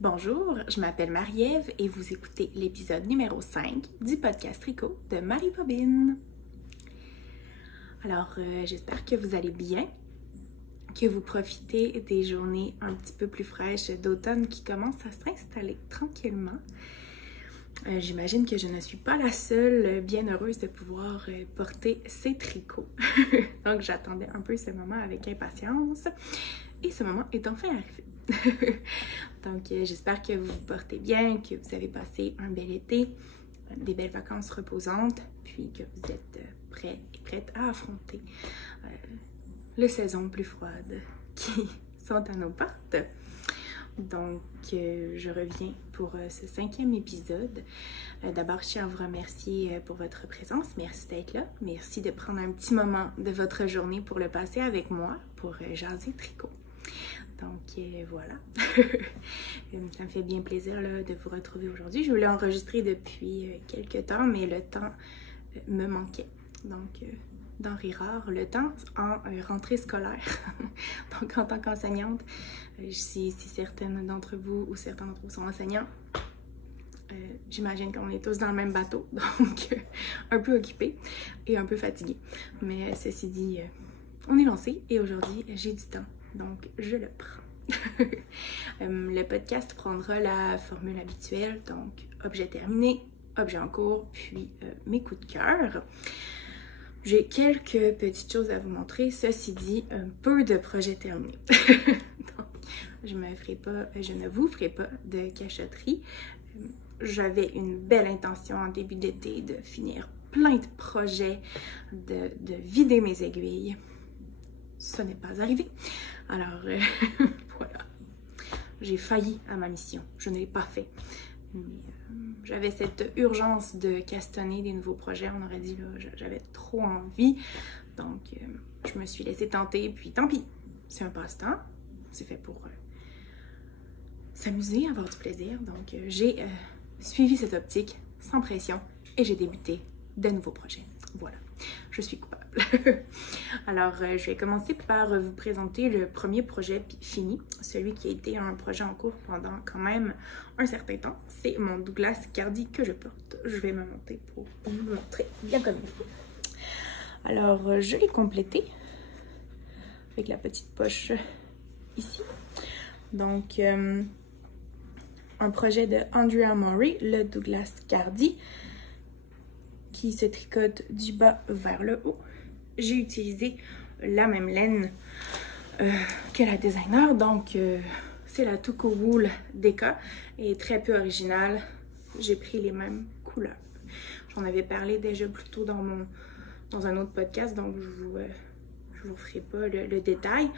Bonjour, je m'appelle Marie-Ève et vous écoutez l'épisode numéro 5 du podcast Tricot de Marie Bobine. Alors, j'espère que vous allez bien, que vous profitez des journées un petit peu plus fraîches d'automne qui commencent à s'installer tranquillement. J'imagine que je ne suis pas la seule bien heureuse de pouvoir porter ces tricots. Donc, j'attendais un peu ce moment avec impatience et ce moment est enfin arrivé. Donc, j'espère que vous vous portez bien, que vous avez passé un bel été, des belles vacances reposantes, puis que vous êtes prêts et prêtes à affronter les saisons plus froides qui sont à nos portes. Donc, je reviens pour ce 5e épisode. D'abord, je tiens à vous remercier pour votre présence. Merci d'être là. Merci de prendre un petit moment de votre journée pour le passer avec moi, pour jaser tricot. Donc, voilà. Ça me fait bien plaisir là, de vous retrouver aujourd'hui. Je voulais enregistrer depuis quelques temps, mais le temps me manquait. Donc, denrée rare, le temps en rentrée scolaire. Donc, en tant qu'enseignante, si certaines d'entre vous ou certains d'entre vous sont enseignants, j'imagine qu'on est tous dans le même bateau, donc un peu occupés et un peu fatigués. Mais ceci dit, on est lancé et aujourd'hui, j'ai du temps, donc je le prends. Le podcast prendra la formule habituelle, donc objet terminé, objet en cours, puis mes coups de cœur. J'ai quelques petites choses à vous montrer. Ceci dit, peu de projets terminés. Donc, je ne vous ferai pas de cachotterie. J'avais une belle intention en début d'été de finir plein de projets, de vider mes aiguilles. Ce n'est pas arrivé. Alors, voilà. J'ai failli à ma mission. Je ne l'ai pas fait. J'avais cette urgence de castonner des nouveaux projets, on aurait dit, là, j'avais trop envie. Donc, je me suis laissée tenter, puis tant pis. C'est un passe-temps. C'est fait pour s'amuser, avoir du plaisir. Donc, j'ai suivi cette optique sans pression et j'ai débuté de nouveaux projets. Voilà, je suis coupable. Alors, je vais commencer par vous présenter le premier projet fini, celui qui a été un projet en cours pendant quand même un certain temps. C'est mon Douglas Cardi que je porte. Je vais me monter pour vous montrer bien comme il faut. Alors, je l'ai complété avec la petite poche ici. Donc, un projet de Andrea Mori, le Douglas Cardi, qui se tricote du bas vers le haut. J'ai utilisé la même laine que la designer, donc c'est la Tuco Wool Deka et très peu originale. J'ai pris les mêmes couleurs. J'en avais parlé déjà plus tôt dans un autre podcast, donc je vous ferai pas le détail,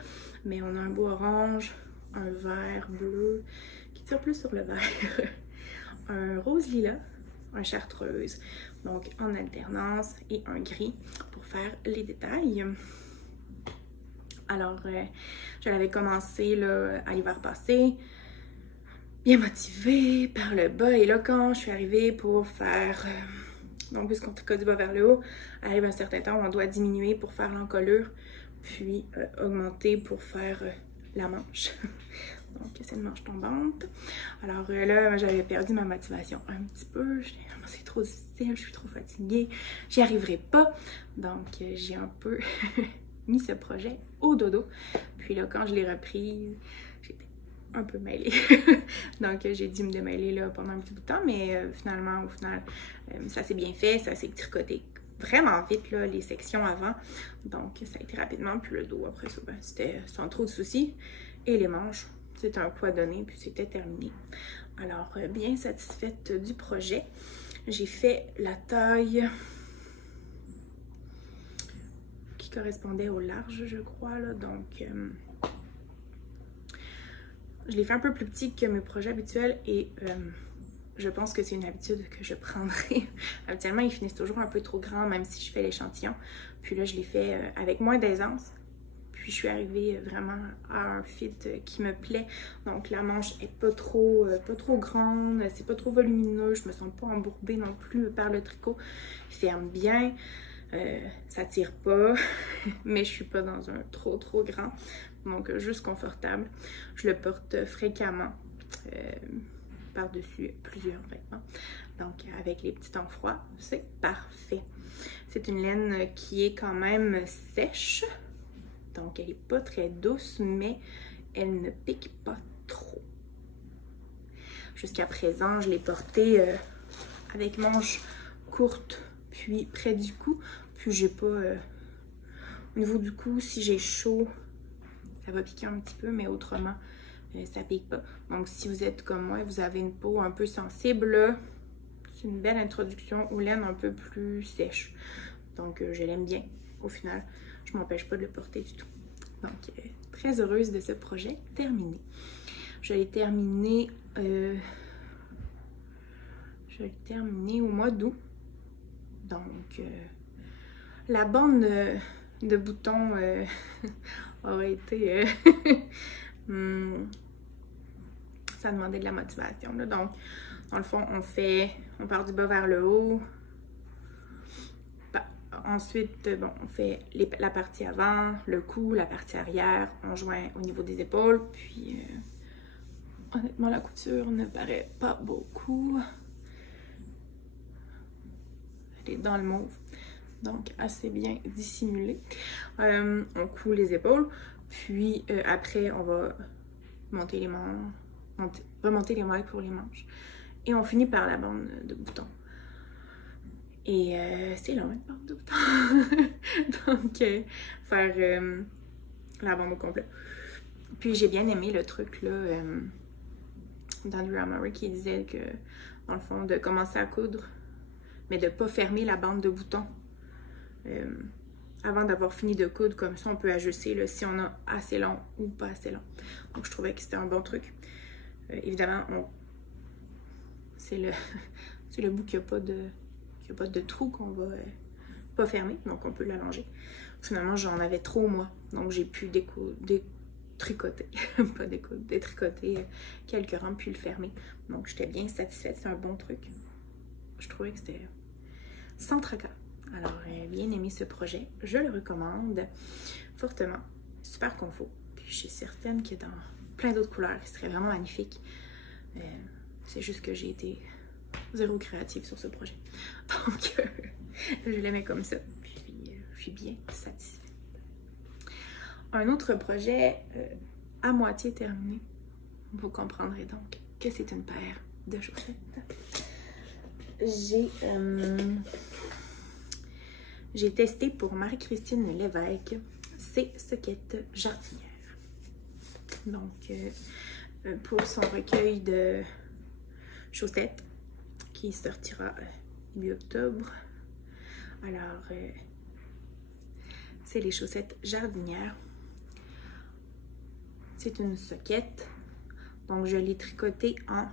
mais on a un beau orange, un vert bleu qui tire plus sur le vert, un rose lilas, un chartreuse, donc en alternance, et un gris pour faire les détails. Alors, je l'avais commencé là, à l'hiver passé, bien motivée par le bas, et là quand je suis arrivée pour faire, donc puisqu'on tricote du bas vers le haut, arrive un certain temps où on doit diminuer pour faire l'encolure, puis augmenter pour faire la manche. Donc, c'est une manche tombante. Alors là, j'avais perdu ma motivation un petit peu. Je disais, c'est trop difficile, je suis trop fatiguée, j'y arriverai pas. Donc, j'ai un peu mis ce projet au dodo. Puis là, quand je l'ai repris, j'étais un peu mêlée. Donc, j'ai dû me démêler là, pendant un petit bout de temps. Mais finalement, au final, ça s'est bien fait. Ça s'est tricoté vraiment vite, là, les sections avant. Donc, ça a été rapidement. Puis le dos, après ça, ben, c'était sans trop de soucis. Et les manches, c'était un poids donné, puis c'était terminé. Alors, bien satisfaite du projet. J'ai fait la taille qui correspondait au large, je crois, là. Donc, je l'ai fait un peu plus petit que mes projets habituels et je pense que c'est une habitude que je prendrai. Habituellement, ils finissent toujours un peu trop grands, même si je fais l'échantillon. Puis là, je l'ai fait avec moins d'aisance. Puis je suis arrivée vraiment à un fit qui me plaît. Donc la manche est pas trop grande, c'est pas trop volumineux. Je me sens pas embourbée non plus par le tricot. Il ferme bien. Ça tire pas, mais je suis pas dans un trop grand, donc juste confortable. Je le porte fréquemment par-dessus plusieurs vêtements, donc avec les petits temps froids, c'est parfait. C'est une laine qui est quand même sèche, donc elle est pas très douce, mais elle ne pique pas trop. Jusqu'à présent, je l'ai portée avec manches courtes, puis près du cou, puis j'ai pas... au niveau du cou, si j'ai chaud, ça va piquer un petit peu, mais autrement, ça pique pas. Donc si vous êtes comme moi et vous avez une peau un peu sensible, c'est une belle introduction aux laines un peu plus sèches. Donc je l'aime bien. Au final, je m'empêche pas de le porter du tout. Donc très heureuse de ce projet terminé. Je l'ai terminé au mois d'août. Donc la bande de boutons aurait été... ça demandait de la motivation, là. Donc, dans le fond, on part du bas vers le haut. Ensuite, bon, on fait la partie avant, le cou, la partie arrière. On joint au niveau des épaules. Puis, honnêtement, la couture ne paraît pas beaucoup. Elle est dans le mauve. Donc, assez bien dissimulé. On coud les épaules. Puis, après, on va monter les manches. Remonter les mailles pour les manches. Et on finit par la bande de boutons. Et c'est long, une bande de boutons. Donc, faire la bande au complet. Puis j'ai bien aimé le truc là d'Andrea Murray qui disait que, dans le fond, de commencer à coudre, mais de ne pas fermer la bande de boutons. Avant d'avoir fini de coudre, comme ça, on peut ajuster là, si on a assez long ou pas assez long. Donc, je trouvais que c'était un bon truc. Évidemment, c'est le bout qui n'a pas de trou qu'on va pas fermer, donc on peut l'allonger. Finalement, j'en avais trop, moi, donc j'ai pu détricoter, pas découdre, détricoter quelques rangs, puis le fermer. Donc, j'étais bien satisfaite, c'est un bon truc. Je trouvais que c'était sans tracas. Alors, bien aimé ce projet, je le recommande fortement. Super confort, puis je suis certaine qu'il y a dans plein d'autres couleurs qui seraient vraiment magnifiques. C'est juste que j'ai été zéro créative sur ce projet. Donc, je l'aimais comme ça. Puis, je suis bien satisfaite. Un autre projet à moitié terminé. Vous comprendrez donc que c'est une paire de chaussettes. J'ai testé pour Marie-Christine Lévesque ces soquettes jardinières. Donc, pour son recueil de chaussettes qui sortira début octobre. Alors, c'est les chaussettes jardinières. C'est une soquette. Donc, je l'ai tricotée en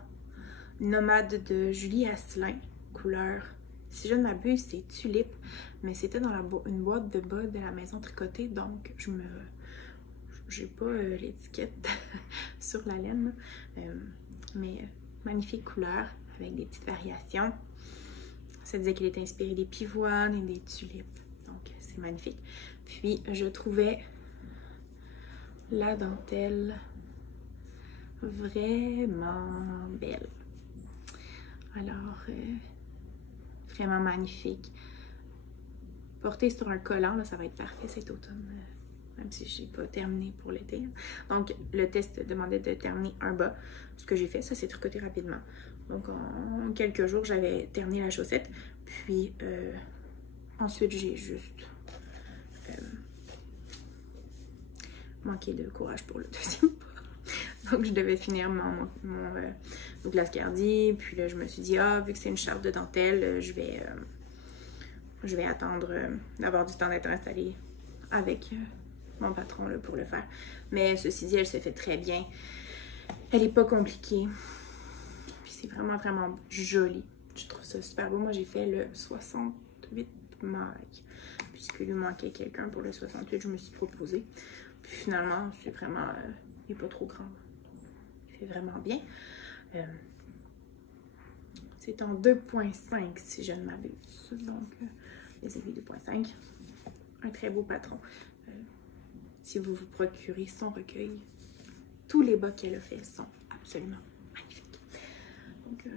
Nomade de Julie Asselin, couleur, si je ne m'abuse, c'est tulipe, mais c'était dans une boîte de bas de la maison tricotée, donc j'ai pas l'étiquette sur la laine, mais magnifique couleur avec des petites variations. Ça disait qu'elle était inspirée des pivoines et des tulipes, donc c'est magnifique. Puis je trouvais la dentelle vraiment belle. Alors, vraiment magnifique. Porté sur un collant, là, ça va être parfait cet automne, même si je n'ai pas terminé pour l'été. Donc, le test demandait de terminer un bas. Ce que j'ai fait, ça s'est tricoté rapidement. Donc, en quelques jours, j'avais terminé la chaussette. Puis, ensuite, j'ai juste manqué de courage pour le deuxième pas. Donc, je devais finir mon Douglas Gardy. Puis là, je me suis dit, vu que c'est une charpe de dentelle, je vais attendre d'avoir du temps d'être installée avec mon patron là, pour le faire. Mais ceci dit, elle se fait très bien. Elle n'est pas compliquée. Puis c'est vraiment, vraiment joli. Je trouve ça super beau. Moi, j'ai fait le 68 mailles. Puisqu'il lui manquait quelqu'un pour le 68, je me suis proposée. Puis finalement, c'est vraiment... il n'est pas trop grand. Il fait vraiment bien. C'est en 2.5 si je ne m'abuse. Donc, les aiguilles 2.5. Un très beau patron. Si vous vous procurez son recueil, tous les bas qu'elle a fait sont absolument magnifiques. Donc,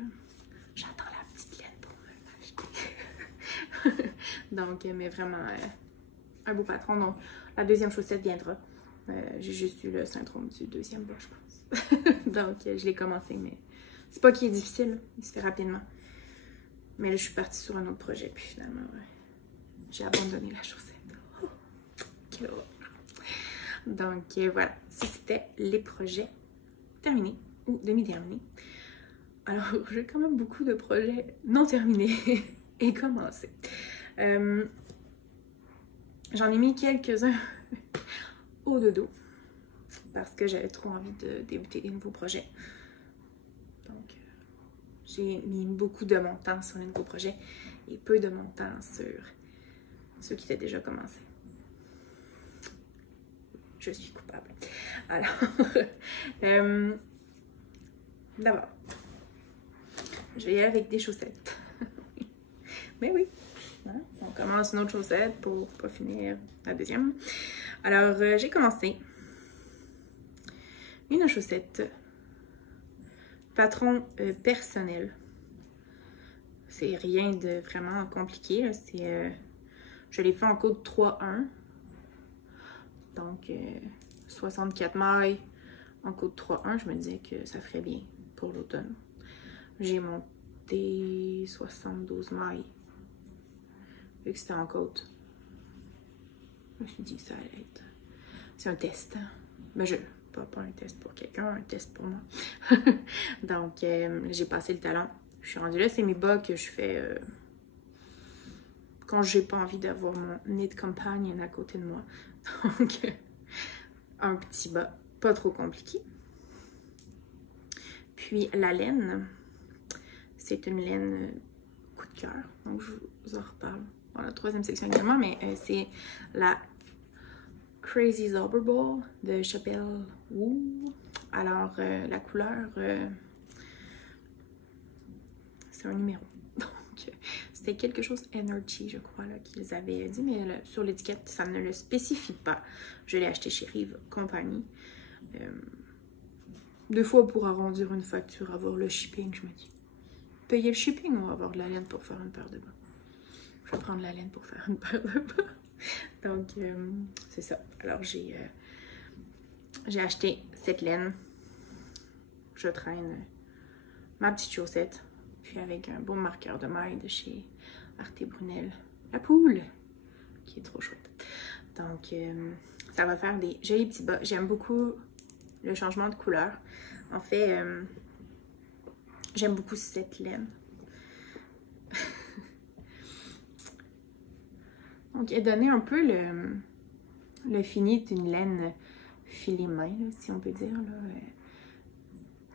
j'attends la petite laine pour me l'acheter. Donc, mais vraiment, un beau patron. Donc, la deuxième chaussette viendra. J'ai juste eu le syndrome du deuxième bas, je pense. Donc, je l'ai commencé, mais c'est pas qu'il est difficile, il se fait rapidement. Mais là, je suis partie sur un autre projet, puis finalement, j'ai abandonné la chaussette. Oh, quelle horreur! Donc, voilà, ça c'était les projets terminés ou demi-terminés. Alors, j'ai quand même beaucoup de projets non terminés et commencés. J'en ai mis quelques-uns au dodo parce que j'avais trop envie de débuter des nouveaux projets. Donc, j'ai mis beaucoup de mon temps sur les nouveaux projets et peu de mon temps sur ceux qui étaient déjà commencés. Je suis coupable. Alors, d'abord, je vais y aller avec des chaussettes. Mais oui, hein? On commence une autre chaussette pour pas finir la deuxième. Alors, j'ai commencé une chaussette patron personnel. C'est rien de vraiment compliqué. Je l'ai fait en code 3-1. Donc, 64 mailles en code 3-1. Je me disais que ça ferait bien pour l'automne. J'ai monté 72 mailles. Vu que c'était en côte. Je me suis dit que ça allait être... C'est un test. Ben, pas un test pour quelqu'un, un test pour moi. Donc, j'ai passé le talon. Je suis rendue là. C'est mes bas que je fais quand j'ai pas envie d'avoir mon knit companion à côté de moi. Donc, un petit bas. Pas trop compliqué. Puis, la laine. C'est une laine coup de cœur. Donc, je vous en reparle dans la troisième section également. Mais c'est la Crazy Zobber Ball de Chappell Wool. Alors, la couleur, c'est un numéro. Donc, c'était quelque chose Energy, je crois, qu'ils avaient dit. Mais sur l'étiquette, ça ne le spécifie pas. Je l'ai acheté chez Rive Company. Deux fois pour arrondir une facture, avoir le shipping, je me dis. Payer le shipping ou avoir de la laine pour faire une paire de bas? Je vais prendre la laine pour faire une paire de bas. Donc, c'est ça. Alors, j'ai acheté cette laine. Je traîne ma petite chaussette. Puis avec un beau marqueur de maille de chez Arte Brunel. La poule! Qui est trop chouette. Donc, ça va faire des jolis petits bas. J'aime beaucoup le changement de couleur. En fait, j'aime beaucoup cette laine. Donc, elle donnait un peu le fini d'une laine filet main, là, si on peut dire. Là.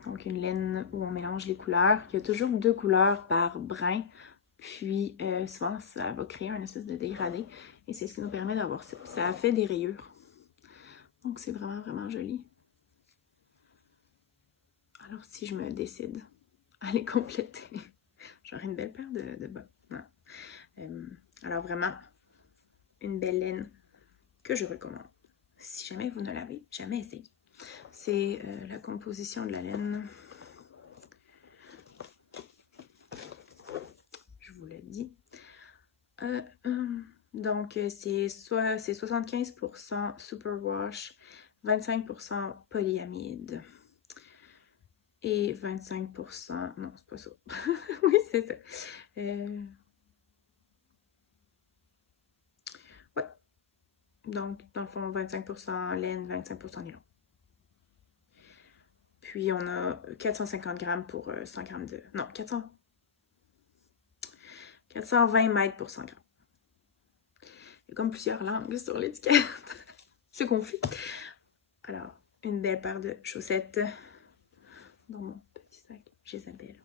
Donc, une laine où on mélange les couleurs. Il y a toujours 2 couleurs par brin. Puis, souvent, ça va créer un espèce de dégradé. Et c'est ce qui nous permet d'avoir ça. Ça fait des rayures. Donc, c'est vraiment, vraiment joli. Alors, si je me décide à les compléter, j'aurai une belle paire de bas. Alors, vraiment, une belle laine que je recommande. Si jamais vous ne l'avez jamais essayé. C'est la composition de la laine. Je vous le dis. Donc, c'est 75% superwash, 25% polyamide et 25%... Non, c'est pas ça. Oui, c'est ça. Ouais. Donc, dans le fond, 25% laine, 25% nylon. Puis, on a 450 grammes pour 100 grammes de... Non, 420 mètres pour 100 grammes. Il y a comme plusieurs langues sur l'étiquette. C'est confus. Alors, une belle paire de chaussettes dans mon petit sac Jésabelle.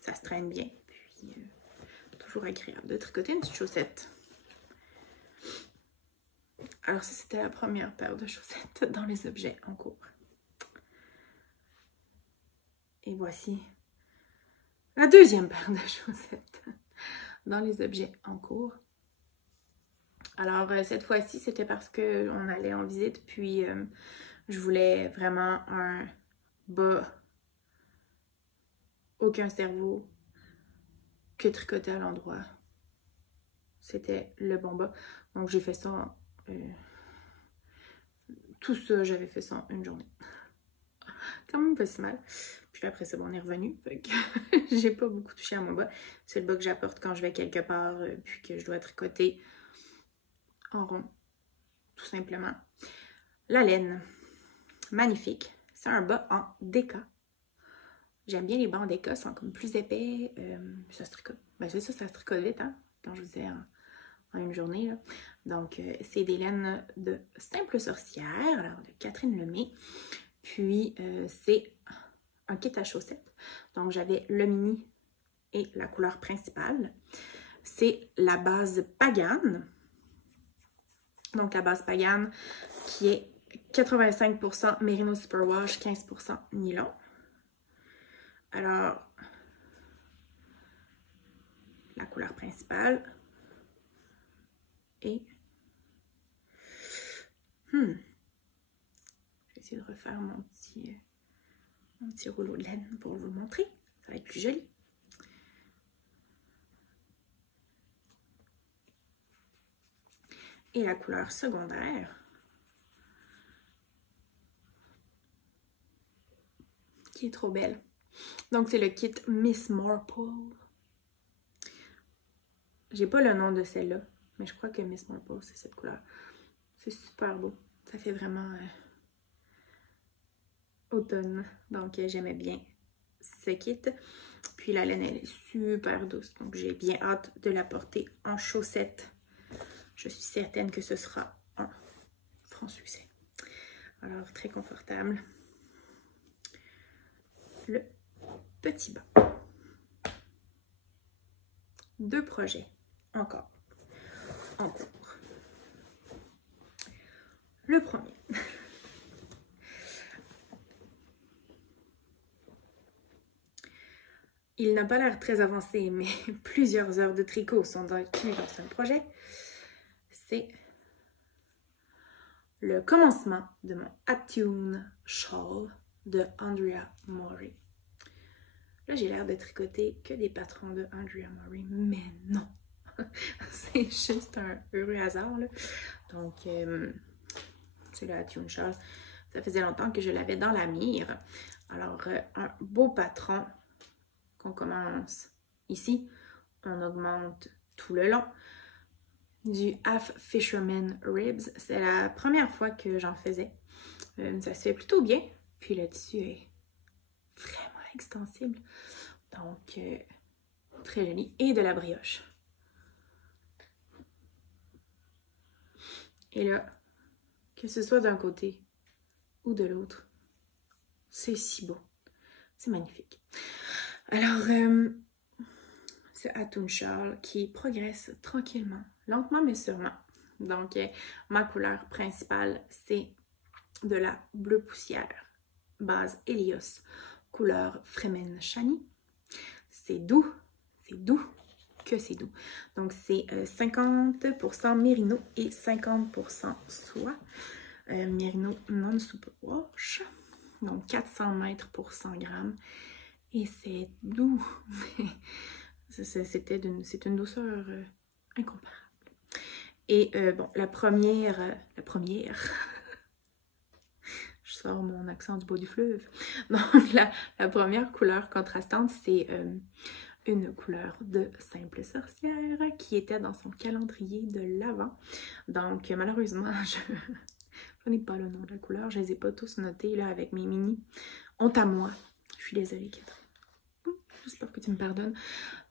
Ça se traîne bien. Puis, toujours agréable de tricoter une petite chaussette. Alors, ça, c'était la première paire de chaussettes dans les objets en cours. Et voici la deuxième paire de chaussettes dans les objets en cours. Alors, cette fois-ci, c'était parce qu'on allait en visite, puis je voulais vraiment un bas, aucun cerveau, que tricoté à l'endroit. C'était le bon bas. Donc, j'ai fait ça, tout ça, j'avais fait ça en une journée. Quand même pas si mal. Puis après ça, bon, on est revenu. Fait que j'ai pas beaucoup touché à mon bas. C'est le bas que j'apporte quand je vais quelque part, puis que je dois tricoter en rond, tout simplement. La laine, magnifique. C'est un bas en déca. J'aime bien les bas en déca, ils sont comme plus épais. Ça se tricote. Ben c'est ça, ça se tricote vite, hein, quand je vous disais en une journée, là. Donc, c'est des laines de Simple Sorcière, alors de Catherine Lemay. Puis, c'est un kit à chaussettes. Donc, j'avais le mini et la couleur principale. C'est la base Pagane. Donc, la base Pagane qui est 85% Merino Superwash, 15% nylon. Alors, la couleur principale. Et... je vais essayer de refaire mon petit rouleau de laine pour vous montrer. Ça va être plus joli. Et la couleur secondaire, qui est trop belle. Donc, c'est le kit Miss Marple. J'ai pas le nom de celle-là, mais je crois que Miss Marple, c'est cette couleur. C'est super beau. Ça fait vraiment automne. Donc, j'aimais bien ce kit. Puis, la laine, elle est super douce. Donc, j'ai bien hâte de la porter en chaussettes. Je suis certaine que ce sera un franc succès. Alors, très confortable. Le petit bas. 2 projets encore en cours. Le premier. Il n'a pas l'air très avancé, mais plusieurs heures de tricot sont inclus dans ce projet. C'est le commencement de mon Attune Shawl de Andrea Mori. Là, j'ai l'air de tricoter que des patrons de Andrea Mori, mais non! C'est juste un heureux hasard, là. Donc, c'est le Attune Shawl. Ça faisait longtemps que je l'avais dans la mire. Alors, un beau patron qu'on commence ici. On augmente tout le long. Du Half Fisherman Ribs. C'est la première fois que j'en faisais. Ça se fait plutôt bien. Puis le tissu est vraiment extensible. Donc, très joli. Et de la brioche. Et là, que ce soit d'un côté ou de l'autre, c'est si beau. C'est magnifique. Alors, ce Attune Shawl qui progresse tranquillement, lentement mais sûrement. Donc, ma couleur principale, c'est de la bleu poussière, base Helios, couleur Fremen Shani. C'est doux, que c'est doux. Donc, c'est 50% Merino et 50% soie. Merino non-superwash. Donc, 400 mètres pour 100 grammes. Et c'est doux. C'est une douceur incomparable. Et bon, la première, je sors mon accent du bas du fleuve. Donc, la première couleur contrastante, c'est une couleur de Simple Sorcière qui était dans son calendrier de l'Avent. Donc, malheureusement, je n'ai pas le nom de la couleur. Je ne les ai pas tous notés là avec mes mini. Honte à moi. Je suis désolée, Catherine. J'espère que tu me pardonnes.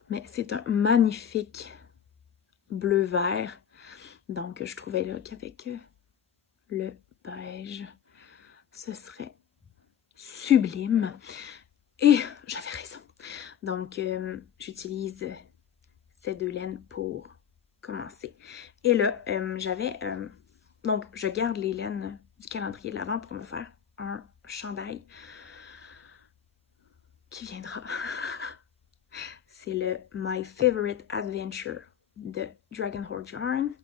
Mais c'est un magnifique bleu-vert. Donc, je trouvais là qu'avec le beige, ce serait sublime. Et j'avais raison. Donc, j'utilise ces 2 laines pour commencer. Et là, donc, je garde les laines du calendrier de l'Avent pour me faire un chandail qui viendra. C'est le My Favorite Adventure de Dragon Horde Yarn.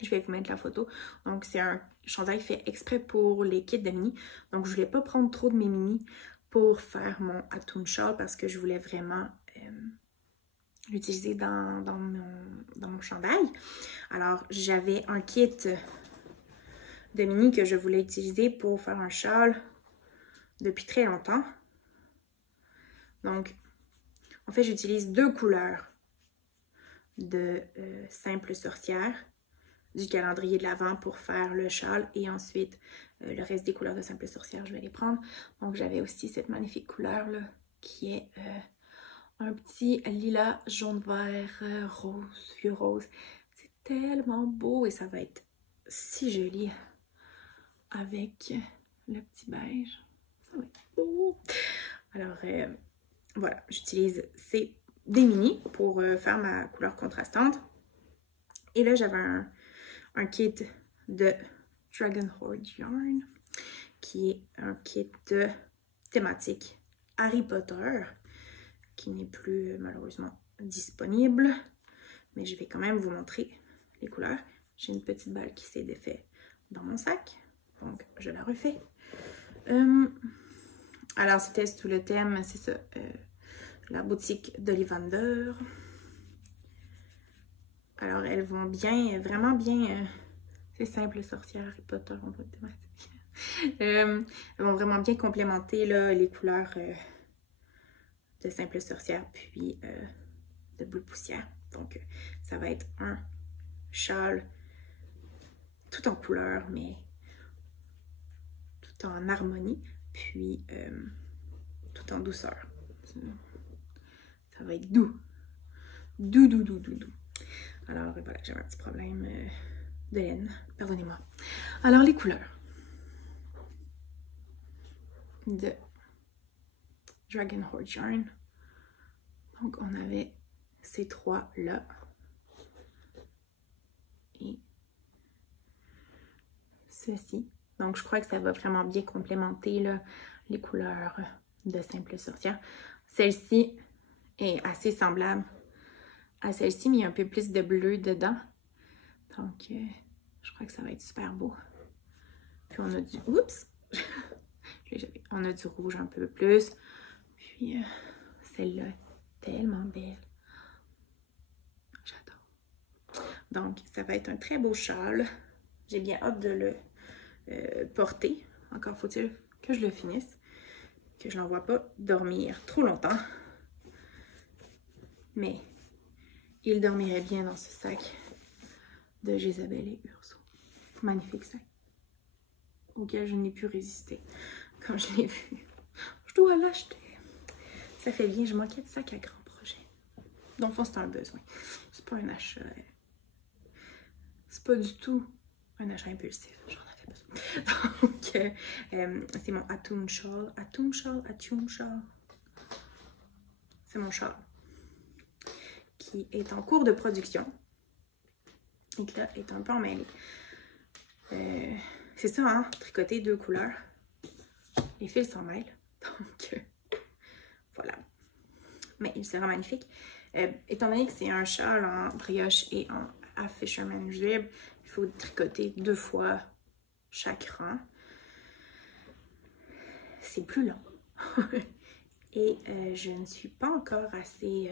Je vais vous mettre la photo. Donc, c'est un chandail fait exprès pour les kits de mini. Donc, je voulais pas prendre trop de mes mini pour faire mon Atum Shawl parce que je voulais vraiment l'utiliser dans mon chandail. Alors, j'avais un kit de mini que je voulais utiliser pour faire un shawl depuis très longtemps. Donc, en fait, j'utilise 2 couleurs de Simple Sorcière du calendrier de l'Avent pour faire le châle et ensuite le reste des couleurs de Simple Sorcière, je vais les prendre. Donc, j'avais aussi cette magnifique couleur là qui est un petit lilas, jaune, vert, rose, vieux rose. C'est tellement beau et ça va être si joli avec le petit beige. Ça va être beau. Alors, voilà, j'utilise des mini pour faire ma couleur contrastante. Et là, j'avais un kit de Dragon Horde Yarn, qui est un kit de thématique Harry Potter, qui n'est plus malheureusement disponible. Mais je vais quand même vous montrer les couleurs. J'ai une petite balle qui s'est défaite dans mon sac, donc je la refais. Alors, c'était sous le thème, c'est ça, la boutique d'Ollivander. Alors, elles vont bien, vraiment bien, c'est Simple Sorcière, Harry Potter en mode thématique. Elles vont vraiment bien complémenter là, les couleurs de Simple Sorcière, puis de Bleu Poussière. Donc, ça va être un châle tout en couleur, mais tout en harmonie, puis tout en douceur. Ça va être doux. Doux, doux, doux, doux, doux. Alors voilà, j'avais un petit problème de laine, pardonnez-moi. Alors les couleurs de Dragon Horde Yarn. Donc on avait ces 3 là. Et ceci. Donc je crois que ça va vraiment bien complémenter là, les couleurs de Simple Sorcière. Celle-ci est assez semblable à celle-ci, mais il y a un peu plus de bleu dedans. Donc, je crois que ça va être super beau. Puis on a du... Oups! On a du rouge un peu plus. Puis, celle-là est tellement belle. J'adore. Donc, ça va être un très beau châle. J'ai bien hâte de le porter. Encore faut-il que je le finisse. Que je l'envoie pas dormir trop longtemps. Mais... il dormirait bien dans ce sac de Jésabelle et Urso. Magnifique sac. Auquel je n'ai pu résister. Quand je l'ai vu. Je dois l'acheter. Ça fait bien, je manquais de sac à grand projet. Donc, c'est un besoin. C'est pas un achat. C'est pas du tout un achat impulsif. J'en avais besoin. Donc, c'est mon Atum Shawl. Atum Shawl, Atum Shawl. C'est mon shawl qui est en cours de production et qui là est un peu emmêlé. C'est ça, hein, tricoter 2 couleurs. Les fils s'en mêlent. Donc, voilà. Mais il sera magnifique. Étant donné que c'est un châle en brioche et en half fisherman rib, il faut tricoter 2 fois chaque rang. C'est plus long. Et je ne suis pas encore assez...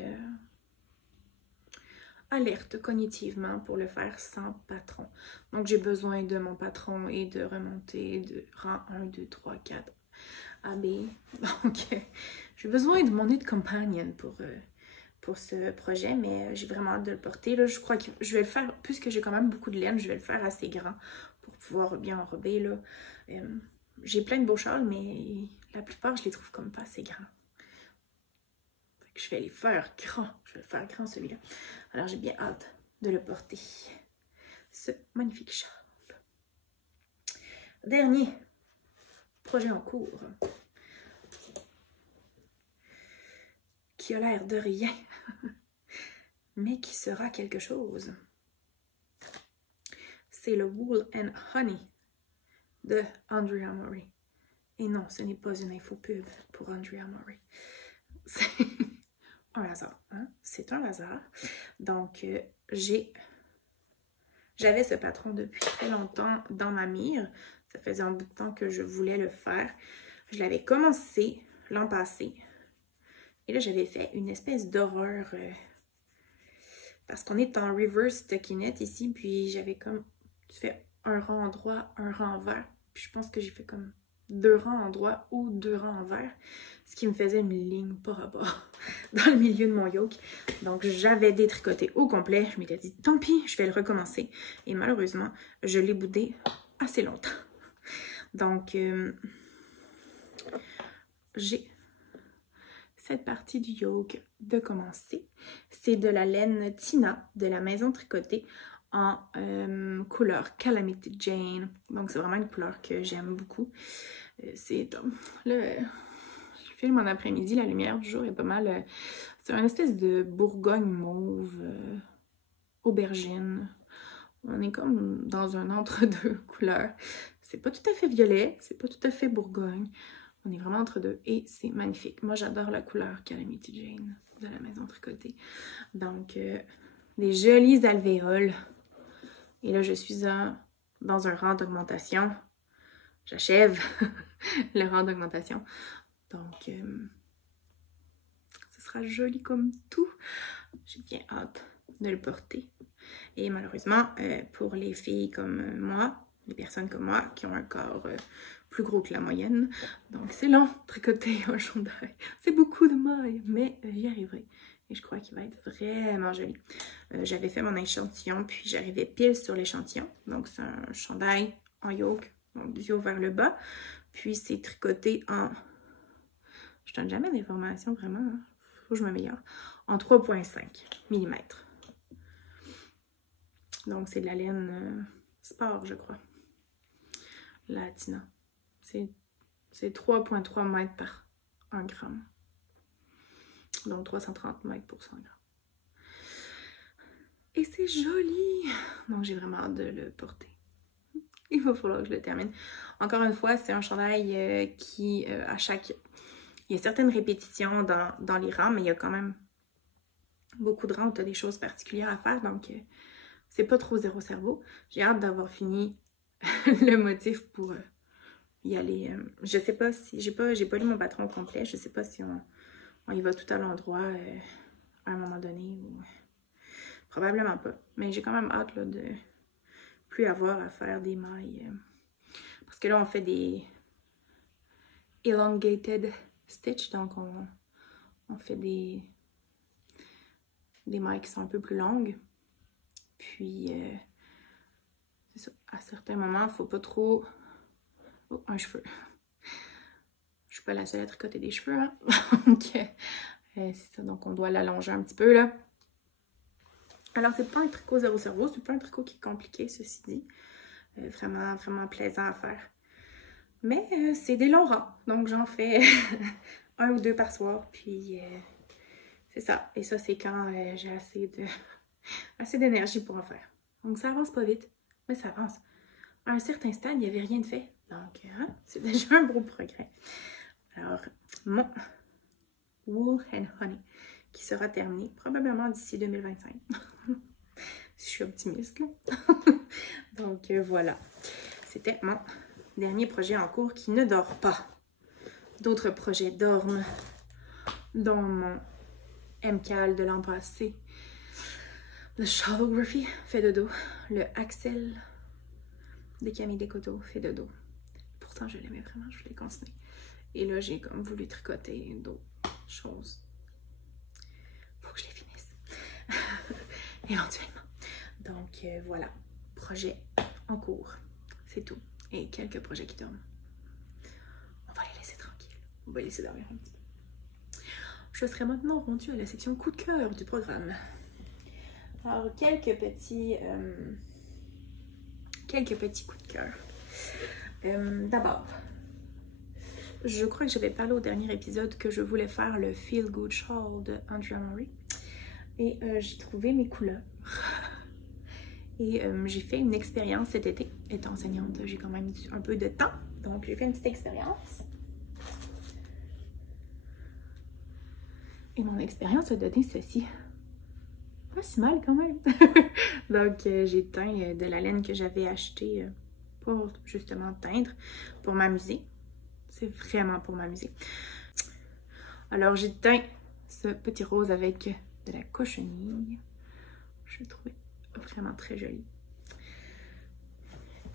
alerte cognitivement pour le faire sans patron. Donc, j'ai besoin de mon patron et de remonter de rang 1, 2, 3, 4 à B. Donc, j'ai besoin de mon aide companion pour ce projet, mais j'ai vraiment hâte de le porter. Là, je crois que je vais le faire, puisque j'ai quand même beaucoup de laine, je vais le faire assez grand pour pouvoir bien enrober. Là. J'ai plein de beaux châles, mais la plupart, je les trouve comme pas assez grands. Je vais les faire grand. Je vais le faire grand celui-là. Alors j'ai bien hâte de le porter. Ce magnifique châle. Dernier projet en cours. Qui a l'air de rien. Mais qui sera quelque chose. C'est le Wool and Honey de Andrea Mori. Et non, ce n'est pas une info pub pour Andrea Mori. C'est un hasard, hein? C'est un hasard. Donc, j'ai J'avais ce patron depuis très longtemps dans ma mire. Ça faisait un bout de temps que je voulais le faire. Je l'avais commencé l'an passé. Et là, j'avais fait une espèce d'horreur. Parce qu'on est en reverse stockinette ici. Puis j'avais comme... Tu fais un rang en droit, un rang envers. Puis je pense que j'ai fait comme 2 rangs en droit ou 2 rangs envers. Ce qui me faisait une ligne par rapport dans le milieu de mon yoke. Donc, j'avais détricoté au complet. Je m'étais dit, tant pis, je vais le recommencer. Et malheureusement, je l'ai boudé assez longtemps. Donc, j'ai cette partie du yoke de commencer. C'est de la laine Tina de la Maison Tricotée en couleur Calamity Jane. Donc, c'est vraiment une couleur que j'aime beaucoup. C'est le... Je filme en après-midi, la lumière du jour est pas mal... c'est une espèce de Bourgogne mauve, aubergine. On est comme dans un entre-deux couleurs. C'est pas tout à fait violet, c'est pas tout à fait Bourgogne. On est vraiment entre deux et c'est magnifique. Moi, j'adore la couleur Calamity Jane de la Maison Tricotée. Donc, des jolies alvéoles. Et là, je suis dans un rang d'augmentation. J'achève le rang d'augmentation. Donc, ce sera joli comme tout. J'ai bien hâte de le porter. Et malheureusement, pour les filles comme moi, les personnes comme moi qui ont un corps plus gros que la moyenne, donc c'est long, tricoter un chandail. C'est beaucoup de mailles, mais j'y arriverai. Et je crois qu'il va être vraiment joli. J'avais fait mon échantillon, puis j'arrivais pile sur l'échantillon. Donc, c'est un chandail en yoke, donc du haut vers le bas. Puis, c'est tricoté en... Je donne jamais d'informations, vraiment. Hein. Faut que je m'améliore. En 3,5 mm. Donc, c'est de la laine sport, je crois. La Tina. C'est 3,3 mètres par 1 gramme. Donc, 330 mètres pour 100 grammes. Et c'est joli! Donc, j'ai vraiment hâte de le porter. Il va falloir que je le termine. Encore une fois, c'est un chandail qui, à chaque... Il y a certaines répétitions dans les rangs, mais il y a quand même beaucoup de rangs où tu as des choses particulières à faire. Donc, c'est pas trop zéro cerveau. J'ai hâte d'avoir fini le motif pour y aller. Je sais pas si... J'ai pas lu mon patron au complet. Je sais pas si on y va tout à l'endroit à un moment donné. Ou... Probablement pas. Mais j'ai quand même hâte là, de plus avoir à faire des mailles. Parce que là, on fait des elongated stitch. Donc, on fait des mailles qui sont un peu plus longues. Puis, c'est ça. À certains moments, il ne faut pas trop... Oh, un cheveu. Je suis pas la seule à tricoter des cheveux, hein? Donc, c'est ça. Donc, on doit l'allonger un petit peu, là. Alors, c'est pas un tricot zéro cerveau. C'est pas un tricot qui est compliqué, ceci dit. Vraiment, vraiment plaisant à faire. Mais c'est des longs rangs. Donc, j'en fais 1 ou 2 par soir. Puis, c'est ça. Et ça, c'est quand j'ai assez d'énergie pour en faire. Donc, ça avance pas vite, mais ça avance. À un certain stade, il n'y avait rien de fait. Donc, c'est déjà un gros progrès. Alors, mon Wool and Honey, qui sera terminé probablement d'ici 2025. Si je suis optimiste, là. Donc, voilà. C'était mon dernier projet en cours qui ne dort pas. D'autres projets dorment, dont mon MCAL de l'an passé. Le Shalography fait dodo. Le Axel de Camille Descoteaux fait dodo. Pourtant, je l'aimais vraiment, je voulais continuer. Et là, j'ai comme voulu tricoter d'autres choses. Faut que je les finisse. Éventuellement. Donc, voilà. Projet en cours. C'est tout. Et quelques projets qui dorment. On va les laisser tranquilles. On va les laisser dormir un petit peu. Je serai maintenant rendue à la section coup de cœur du programme. Alors, quelques petits coups de cœur. D'abord, je crois que j'avais parlé au dernier épisode que je voulais faire le Feel Good Shawl de Andrea Murray. Et j'ai trouvé mes couleurs. Et j'ai fait une expérience cet été. Étant enseignante, j'ai quand même eu un peu de temps. Donc, j'ai fait une petite expérience. Et mon expérience a donné ceci. pas si mal quand même. Donc, j'ai teint de la laine que j'avais achetée pour justement teindre, pour m'amuser. C'est vraiment pour m'amuser. Alors, j'ai teint ce petit rose avec de la cochenille. Je le trouvais vraiment très joli.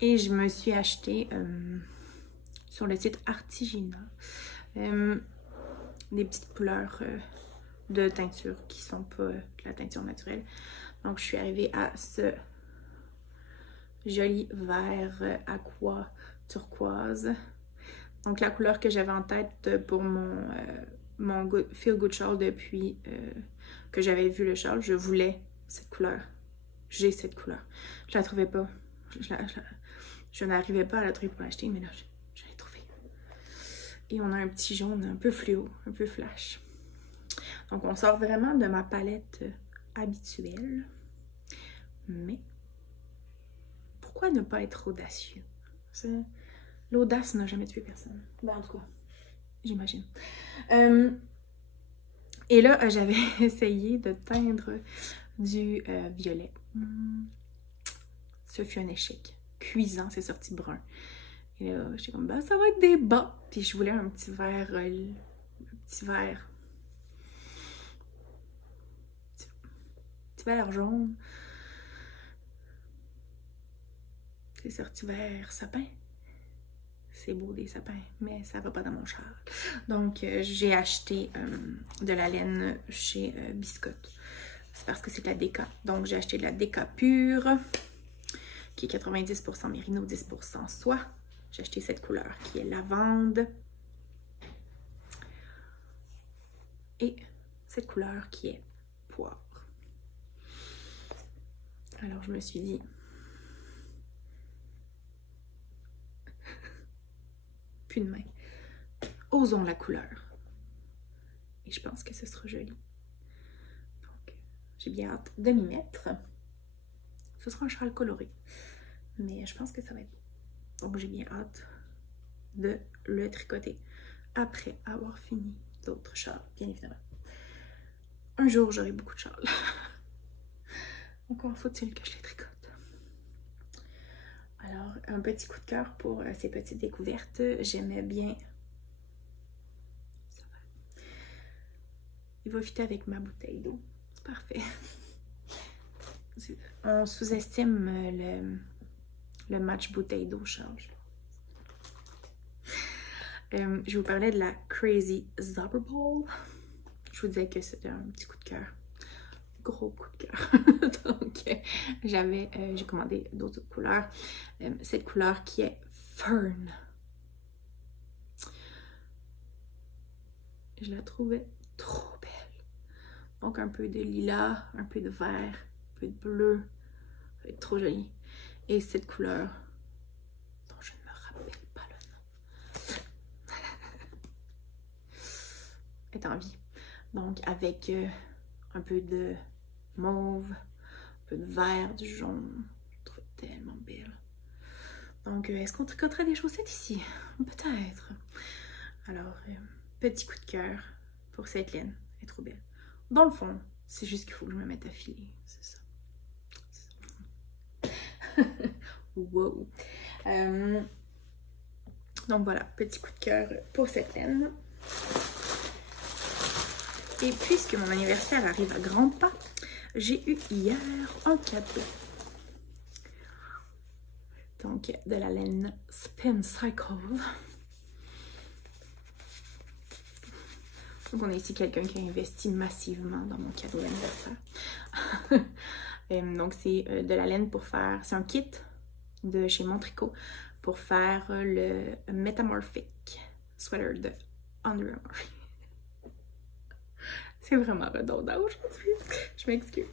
Et je me suis acheté sur le site Artigina des petites couleurs de teinture qui sont pas de la teinture naturelle. Donc, je suis arrivée à ce joli vert aqua turquoise. Donc, la couleur que j'avais en tête pour mon Feel Good Shawl depuis que j'avais vu le shawl, je voulais cette couleur. J'ai cette couleur. Je la trouvais pas. Je n'arrivais pas à la trouver pour l'acheter, mais là, je l'ai trouvée. Et on a un petit jaune un peu fluo, un peu flash. Donc, on sort vraiment de ma palette habituelle. Mais, pourquoi ne pas être audacieux? L'audace n'a jamais tué personne. Ben, en tout cas, j'imagine. Et là, j'avais essayé de teindre du violet. Ce fut un échec. Cuisant, c'est sorti brun. Et là, j'étais comme, ben, ça va être des bas. Puis je voulais un petit vert, petit vert jaune. C'est sorti vert sapin. C'est beau des sapins, mais ça va pas dans mon char. Donc, j'ai acheté de la laine chez Biscotte. C'est parce que c'est de la déca. Donc, j'ai acheté de la déca pure, qui est 90% mérino, 10% soie. J'ai acheté cette couleur qui est lavande. Et cette couleur qui est poivre. Alors, je me suis dit... plus de main. Osons la couleur. Et je pense que ce sera joli. Donc, j'ai bien hâte de m'y mettre. Ce sera un châle coloré. Mais je pense que ça va être beau. Donc, j'ai bien hâte de le tricoter après avoir fini d'autres châles, bien évidemment. Un jour, j'aurai beaucoup de châles. Encore faut-il que je les tricote. Alors, un petit coup de cœur pour ces petites découvertes. J'aimais bien... Ça va. Il va fitter avec ma bouteille d'eau. C'est parfait. On sous-estime le match bouteille d'eau charge. Je vous parlais de la Crazy Zauberball. Je vous disais que c'était un petit coup de cœur. Gros coup de cœur. Donc, j'ai commandé d'autres couleurs. Cette couleur qui est Fern. Je la trouvais trop belle. Donc, un peu de lilas, un peu de vert, un peu de bleu. Ça va être trop joli. Et cette couleur, dont je ne me rappelle pas le nom, est en vie. Donc, avec un peu de mauve, un peu de vert, du jaune. Je la trouve tellement belle. Donc, est-ce qu'on tricotera des chaussettes ici? Peut-être. Alors, petit coup de cœur pour cette laine. Elle est trop belle. Dans le fond, c'est juste qu'il faut que je me mette à filer. C'est ça. Wow. Donc voilà, petit coup de cœur pour cette laine. Et puisque mon anniversaire arrive à grands pas, j'ai eu hier un cadeau. Donc, de la laine Spin Cycle. Donc, on a ici quelqu'un qui a investi massivement dans mon cadeau d'anniversaire. Donc, c'est de la laine pour faire... C'est un kit de chez Montricot pour faire le Metamorphic Sweater de Under Armour. C'est vraiment redondant aujourd'hui. Je m'excuse.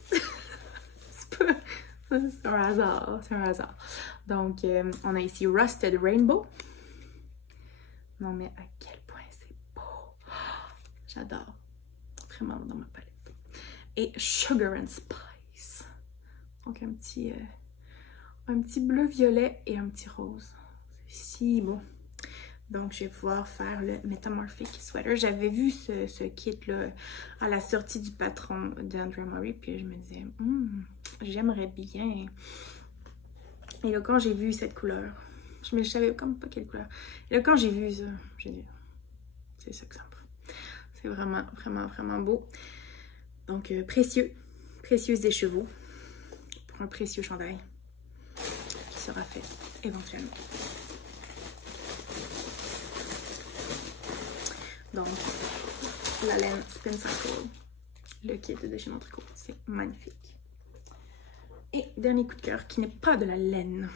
C'est un hasard. C'est un hasard. Donc, on a ici Rusted Rainbow. Non, mais à quel point c'est beau. J'adore. Vraiment dans ma palette. Et Sugar and Spice. Donc, un petit bleu violet et un petit rose. C'est si beau. Donc, je vais pouvoir faire le Metamorphic Sweater. J'avais vu ce kit-là à la sortie du patron d'Andrea Murray, puis je me disais, j'aimerais bien. Et là, quand j'ai vu cette couleur, je savais comme pas quelle couleur. Et là, quand j'ai vu ça, j'ai dit, c'est ça que ça me prend. C'est vraiment, vraiment, vraiment beau. Donc, précieuse des chevaux pour un précieux chandail qui sera fait éventuellement. Donc, la laine Spin Cycle, le kit de chez Mon Tricot, c'est magnifique. Et dernier coup de cœur, qui n'est pas de la laine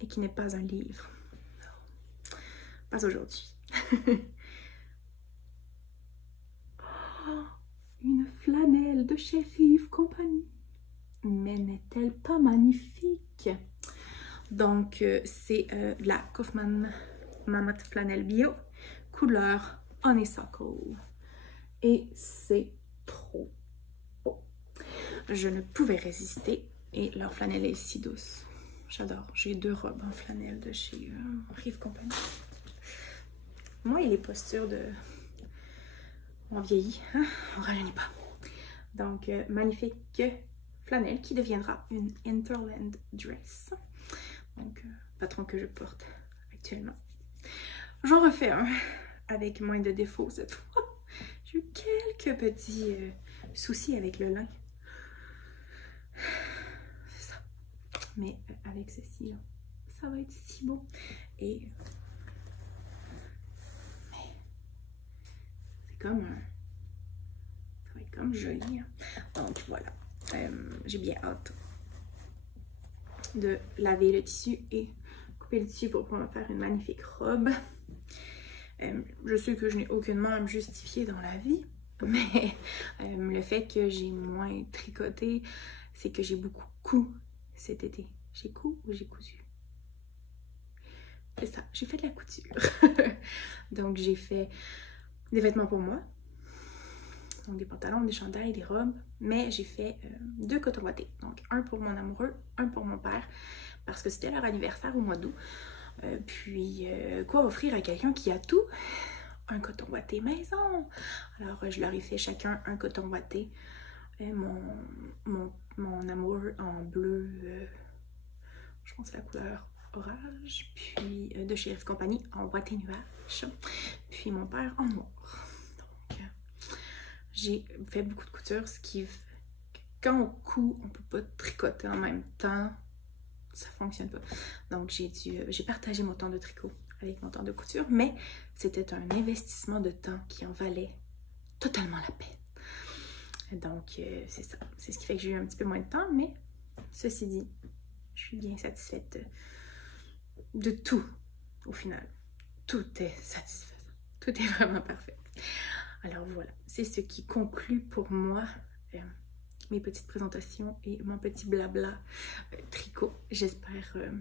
et qui n'est pas un livre. Non, pas aujourd'hui. Oh, une flanelle de chez Rive Company. Mais n'est-elle pas magnifique? Donc, c'est la Kaufman Mammoth Flanelle Bio, couleur Honeysuckle. Et c'est trop beau. Je ne pouvais résister et leur flanelle est si douce. J'adore. J'ai 2 robes en flanelle de chez Rive Company. Moi et les postures de... On vieillit, hein? On rajeunit pas. Donc, magnifique flanelle qui deviendra une Interland Dress. Donc, patron que je porte actuellement. J'en refais un avec moins de défauts cette fois. J'ai eu quelques petits soucis avec le lin. C'est ça. Mais avec ceci, là, ça va être si beau. Et... mais c'est comme un... ça va être comme joli. Hein? Donc voilà. J'ai bien hâte de laver le tissu et couper le tissu pour pouvoir faire une magnifique robe. Je sais que je n'ai aucunement à me justifier dans la vie, mais le fait que j'ai moins tricoté, c'est que j'ai beaucoup cousu cet été. J'ai cousu ou j'ai cousu? C'est ça, j'ai fait de la couture. Donc j'ai fait des vêtements pour moi, donc des pantalons, des chandails, des robes, mais j'ai fait 2 cotons wattés. Donc un pour mon amoureux, un pour mon père, parce que c'était leur anniversaire au mois d'août. Puis, quoi offrir à quelqu'un qui a tout? Un coton watté maison! Alors, je leur ai fait chacun un coton watté. Mon amour en bleu, je pense que c'est la couleur orage. Puis, de chez Rive Company en watté nuage. Puis, mon père en noir. Donc, j'ai fait beaucoup de couture, ce qui... quand on coud, on peut pas tricoter en même temps. Ça fonctionne pas. Donc j'ai partagé mon temps de tricot avec mon temps de couture, mais c'était un investissement de temps qui en valait totalement la peine. Donc c'est ça. C'est ce qui fait que j'ai eu un petit peu moins de temps, mais ceci dit, je suis bien satisfaite de tout au final. Tout est satisfaisant. Tout est vraiment parfait. Alors voilà, c'est ce qui conclut pour moi mes petites présentations et mon petit blabla tricot. J'espère que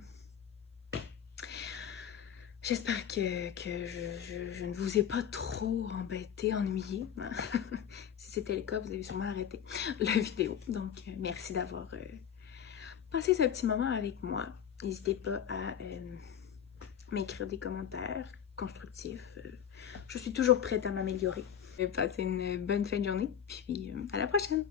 je ne vous ai pas trop embêté, ennuyé. Si c'était le cas, vous avez sûrement arrêté la vidéo. Donc, merci d'avoir passé ce petit moment avec moi. N'hésitez pas à m'écrire des commentaires constructifs. Je suis toujours prête à m'améliorer. Passez une bonne fin de journée, puis à la prochaine!